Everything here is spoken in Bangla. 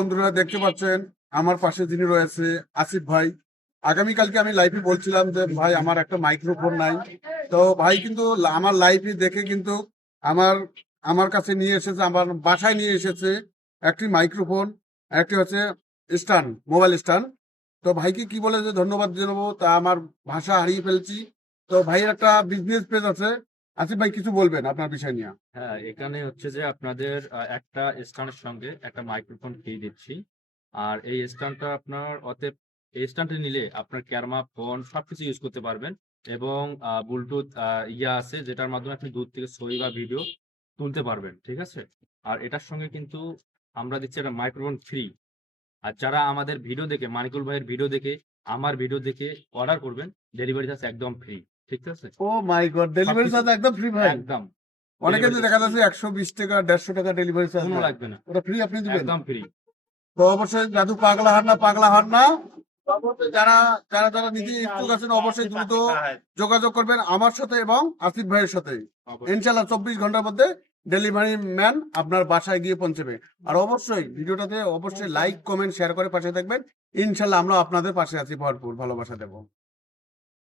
বন্ধুরা দেখতে পাচ্ছেন আমার পাশে যিনি রয়েছে আসিফ ভাই। আগামীকালকে আমি লাইভে বলছিলাম যে ভাই আমার একটা মাইক্রোফোন নাই, তো ভাই কিন্তু আমার লাইভে দেখে কিন্তু আমার আমার কাছে নিয়ে এসেছে, আমার বাসায় নিয়ে এসেছে একটি মাইক্রোফোন, একটি হচ্ছে স্ট্যান্ড, মোবাইল স্ট্যান্ড। তো ভাইকে কি বলে যে ধন্যবাদ জানাবো তা আমার ভাষা হারিয়ে ফেলছি। তো ভাইয়ের একটা বিজনেস পেজ আছে, আসিফ ভাই কিছু বলবেন আপনার বিষয় নিয়ে? হ্যাঁ, এখানে হচ্ছে যে আপনাদের একটা স্ট্যান্ডের সঙ্গে একটা মাইক্রোফোন ফ্রি দিচ্ছি। আর এই স্ট্যান্ডটা আপনার অতএব এই স্ট্যান্ডটা নিলে আপনার ক্যামেরা, ফোন সবকিছু ইউজ করতে পারবেন এবং ব্লুটুথ ইয়া আছে যেটার মাধ্যমে আপনি দূর থেকে ছবি বা ভিডিও তুলতে পারবেন। ঠিক আছে? আর এটার সঙ্গে কিন্তু আমরা দিচ্ছি একটা মাইক্রোফোন ফ্রি। আর যারা আমাদের ভিডিও দেখে মানিকুল ভাইয়ের ভিডিও দেখে আমার ভিডিও দেখে অর্ডার করবেন, ডেলিভারি চার্জ একদম ফ্রি। ঠিক আছে? ও মাই গড, ডেলিভারি সবকিছু চার্জ একদম ফ্রি ভাই? একদম অনেকে ডেলিভারি তো চার্জ দেখা যাচ্ছে 120 টাকা 150 টাকা ডেলিভারি চার্জ কোনো নেয়, লাগবে না, ওটা ফ্রি আপনি দিবেন? একদম ফ্রি। তো অবশ্যই দাদু পাগলা হন না, পাগলা হন না। অবশ্যই যারা যারা যারা নিজে ইচ্ছুক আছেন অবশ্যই দ্রুত যোগাযোগ করবেন আমার সাথে এবং আসিফ ভাইয়ের সাথে। অবশ্যই। ইনশাল্লাহ 24 ঘন্টার মধ্যে ডেলিভারি ম্যান আপনার বাসায় গিয়ে পৌঁছবে। আর অবশ্যই ভিডিওটাতে অবশ্যই লাইক কমেন্ট শেয়ার করে পাশে থাকবেন। ইনশাল্লাহ আমরা আপনাদের পাশে আছি, ভরপুর ভালোবাসা দেবো।